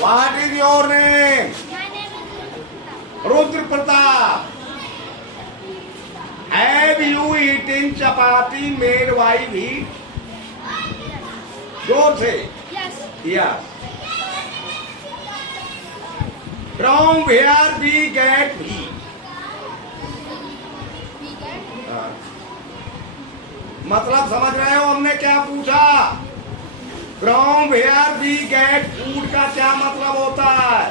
What is your name? My name is Rudra Pratap. Have you eaten chapati made by wheat? Don't say. Yes. Yes. From where we get wheat? We get मतलब समझ रहे हो हमने क्या पूछा? From where we get food का क्या मतलब होता है?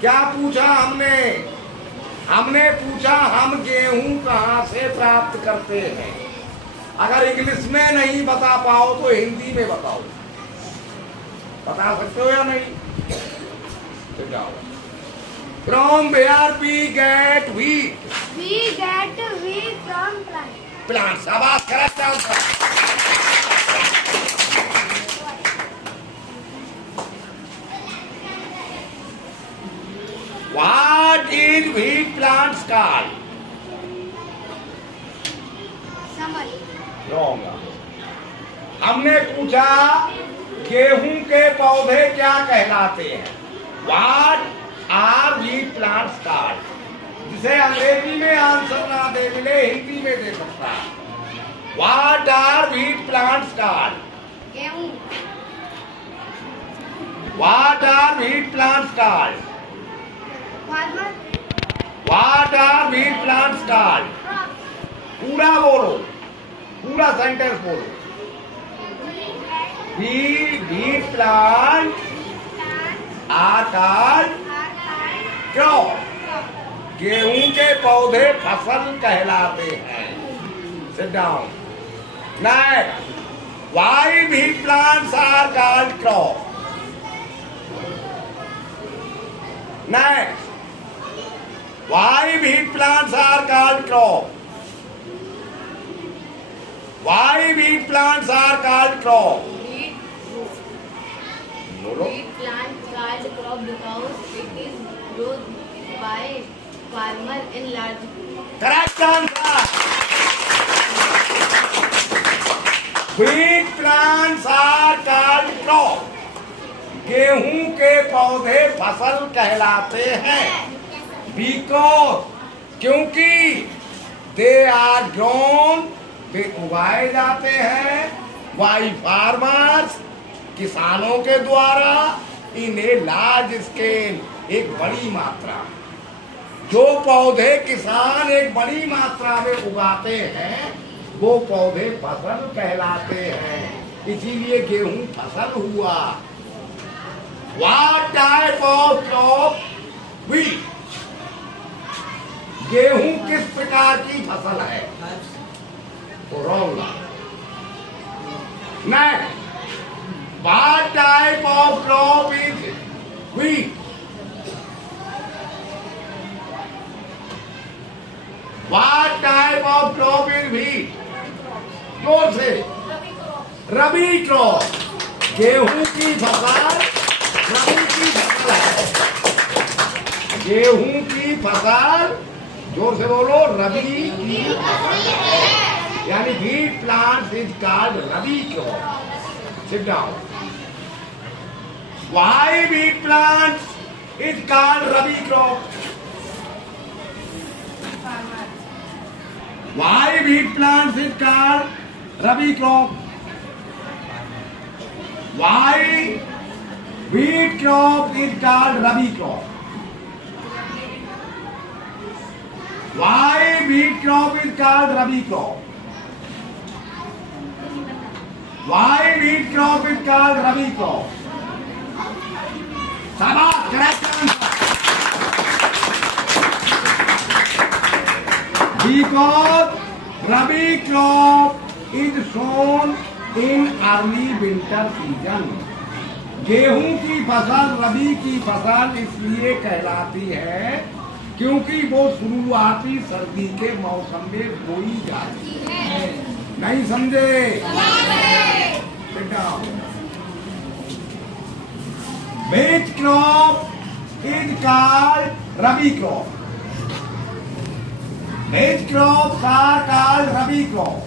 क्या पूछा हमने? हमने पूछा हम गेहूं कहाँ से प्राप्त करते हैं। अगर इंग्लिश में नहीं बता पाओ तो हिंदी में बताओ। बता सकते हो या नहीं? From where we get wheat? we get wheat from plant. Plant. शाबाश, correct answer. What is wheat plants called? Summer. Wrong. हमने पूछा गेहूं के पौधे क्या कहलाते हैं? What are wheat plants called? जिसे अंग्रेजी में आंसर ना दे मिले हिंदी में दे सकता है। What are wheat plants called? गेहूं. What are wheat plants called? Farmer. What are wheat plants called? Crop. पूरा बोलो, पूरा सेंटेंस बोलो। wheat plants are called crop. गेहूं के पौधे फसल कहलाते हैं। Sit down. Next, why wheat plants are called crop? Next, why wheat plants are called crop? Why wheat plants are called crop? Wheat plant called crop because it is grown by farmer in large. Correct answer. Wheat plants are called crop. गेहूं के पौधे फसल कहलाते हैं। Because क्योंकि they are grown, वे उगाए जाते हैं बाई फार्मर्स, किसानों के द्वारा, इन ए लार्ज स्केल, एक बड़ी मात्रा। जो पौधे किसान एक बड़ी मात्रा में उगाते हैं वो पौधे फसल कहलाते हैं। इसीलिए गेहूं फसल हुआ। What type of crop? Wheat. गेहूं किस प्रकार की फसल है? Wrong. Next. What type of crop is wheat? What type of crop is wheat? जोर से। रबी क्रॉप। गेहूं की फसल रबी की फसल है। गेहूं की फसल, जोर से बोलो, रबी की फसल है। यानी wheat plants is called rabi crop. Sit down. Why wheat plants is called rabi crop? Why wheat plants is called Rabi crop? Why wheat crop is called Rabi crop? Why wheat crop is called Rabi crop? Why wheat crop is called Rabi crop? Shabash, correct answer. Because Rabi crop is sown in early winter season. गेहूं की फसल रबी की फसल इसलिए कहलाती है क्योंकि वो शुरुआती सर्दी के मौसम में बोई जाती है। नहीं समझे? Which crop is called Rabi crop? Which crops are called Rabi crop?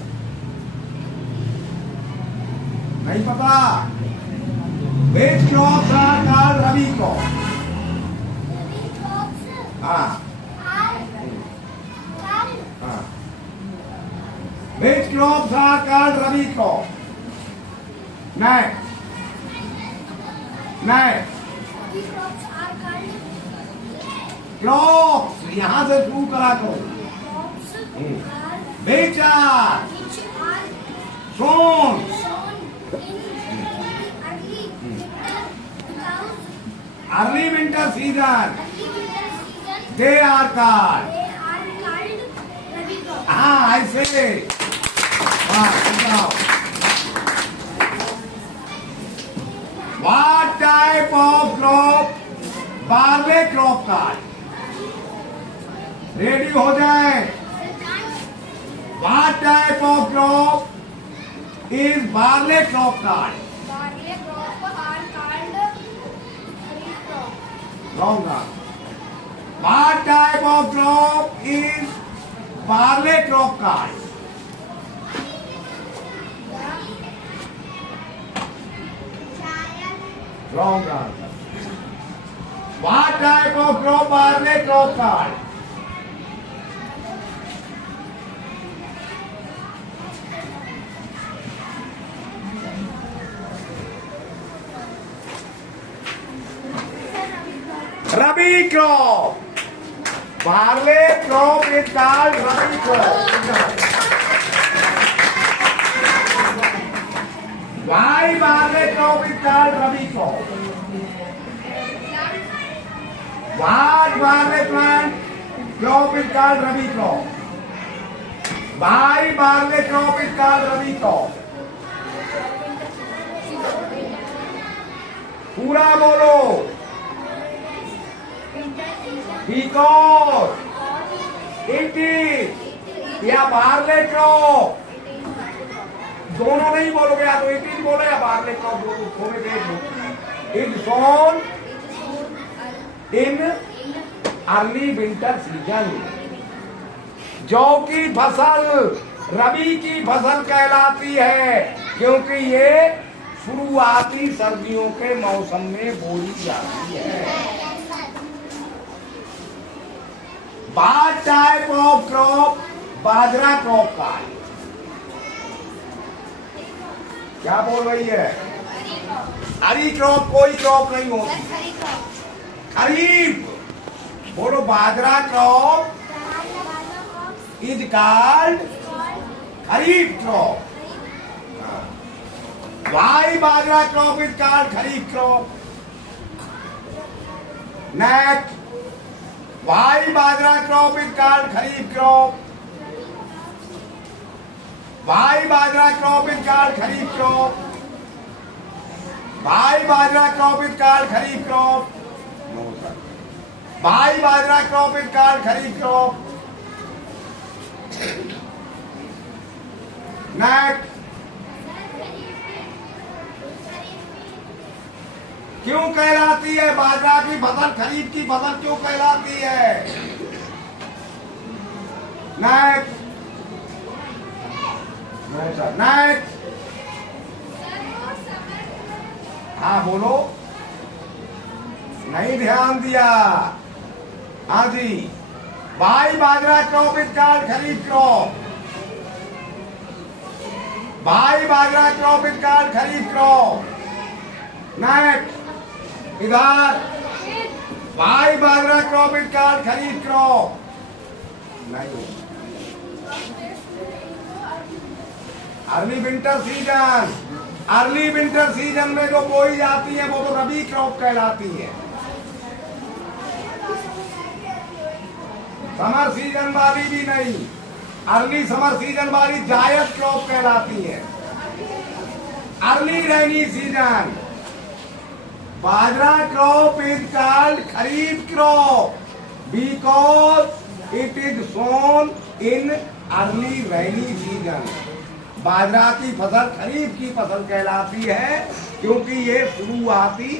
नहीं पता? Which crops are called Rabi rabi crop? हाँ हाँ। Which crops are called Rabi crop? नहीं नहीं, crops यहाँ से शुरू करा करो। Which are sown early winter season, they are called। हाँ ऐसे। हाँ बताओ। What type of crop? Barley crop का। रेडी हो जाए। What type of crop is barley crop called? Wrong answer. What type of crop is barley crop called? Wrong answer. What type of crop barley crop called? Rabi crop. Barley crop is called Rabi crop. Why barley crop is called Rabi crop? What barley plant crop is called Rabi crop? Why barley crop is called Rabi crop? पूरा बोलो। Because it is या barley crop, दोनों नहीं बोलोगे, या तो it is बोलो या barley crop बोलो, दोनों में it's sown in early winter season। जौ की फसल रबी की फसल कहलाती है क्योंकि ये शुरुआती सर्दियों के मौसम में बोई जाती है। What type of crop bajra crop का? क्या बोल रही है? हरी क्रॉप कोई क्रॉप नहीं होती। खरीफ बोलो। Bajra crop is called kharif crop. Why bajra crop is called kharif crop. Next, why bajra crop is called kharif crop. Why bajra crop is called kharif crop. Why bajra crop is called kharif crop. Why bajra crop is called kharif crop. Next, क्यों कहलाती है बाजरा की फसल खरीफ की फसल क्यों कहलाती है? Next next. हाँ बोलो। नहीं ध्यान दिया। हाँ जी। Why bajra crop is called kharif crop. Why bajra crop is called kharif crop. Next, इधर why bajra crop is called kharif crop. नहीं। Early winter season, early winter season में जो बोई जाती है वो तो रबी क्रॉप कहलाती है। समर सीजन वाली भी नहीं, अर्ली समर सीजन वाली जायद क्रॉप कहलाती है। Early rainy season bajra crop is called kharif crop because it is sown in early rainy season. Bajra की फसल खरीफ की फसल कहलाती है क्योंकि ये शुरुआती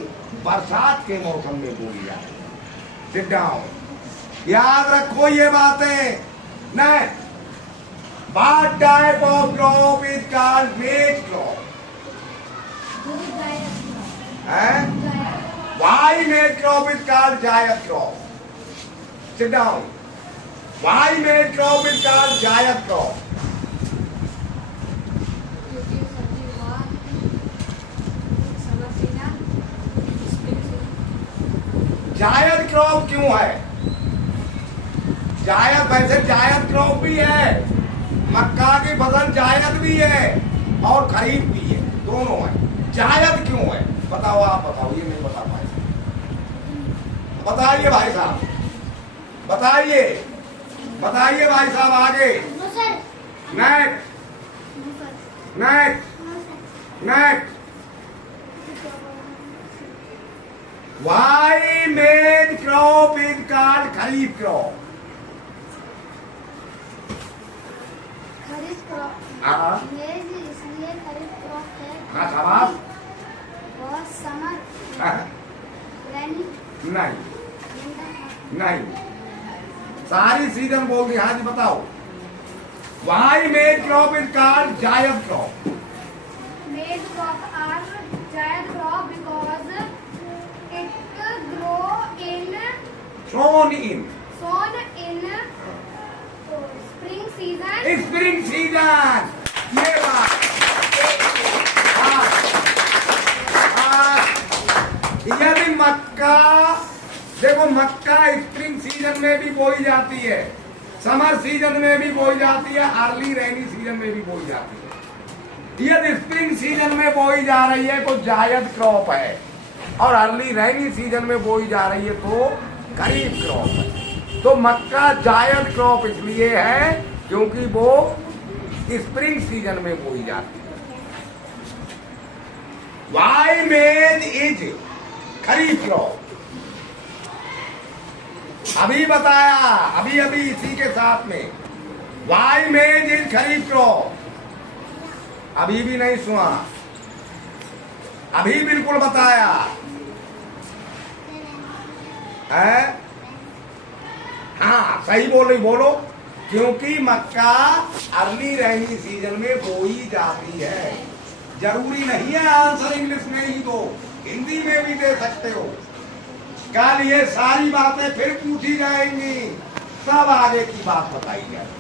बरसात के मौसम में बोई जाती है। Sit down. याद रखो ये बातें। नहीं, what type of crop is called maize crop? Why maize crop is called Zayat crop? Sit down. Why maize crop is called Zayat crop? क्योंकि सर्दी हुआ समर सीजन स्प्रिंग सीजन जायद क्रॉप क्यों है? जायद वैसे जायद क्रॉप भी है, मक्का की फसल जायद भी है और खरीफ भी है, दोनों है। जायद क्यों है बताओ, आप बताओ, ये नहीं बता पाए। बताइए भाई साहब, बताइए बताइए भाई साहब, आगे। No sir next no sir next no sir next. Why maize crop is called kharif crop? Kharif crop हाँ। मेज इसलिए खरीफ क्रॉप है हाँ शाबाश। और समर हाँ, रेनी नहीं विंटर नहीं, सारी सीजन बोल दी। हाँ जी बताओ। Why maize crop is called जायद crop? maize crop are giant crop because it grow in Sown in sown in spring season spring season. ये बात। हाँ, हाँ, यदि मक्का, देखो मक्का स्प्रिंग सीजन में भी बोई जाती है, समर सीजन में भी बोई जाती है, अर्ली रेनी सीजन में भी बोई जाती है। यदि स्प्रिंग सीजन में बोई जा रही है तो जायद क्रॉप है, और अर्ली रेनी सीजन में बोई जा रही है तो खरीफ क्रॉप है। तो मक्का जायद क्रॉप इसलिए है क्योंकि वो स्प्रिंग सीजन में बोई जाती है। वाई मेज इज खरीफ क्रॉप। अभी बताया, अभी अभी इसी के साथ में वाई मेज इज खरीफ क्रॉप। अभी भी नहीं सुना, अभी बिल्कुल बताया है। हाँ सही बोल रही, बोलो। क्योंकि मक्का अर्ली रेनी सीजन में बोई जाती है। जरूरी नहीं है आंसर इंग्लिश में ही दो, हिंदी में भी दे सकते हो। कल ये सारी बातें फिर पूछी जाएंगी, तब आगे की बात बताई जाएगी।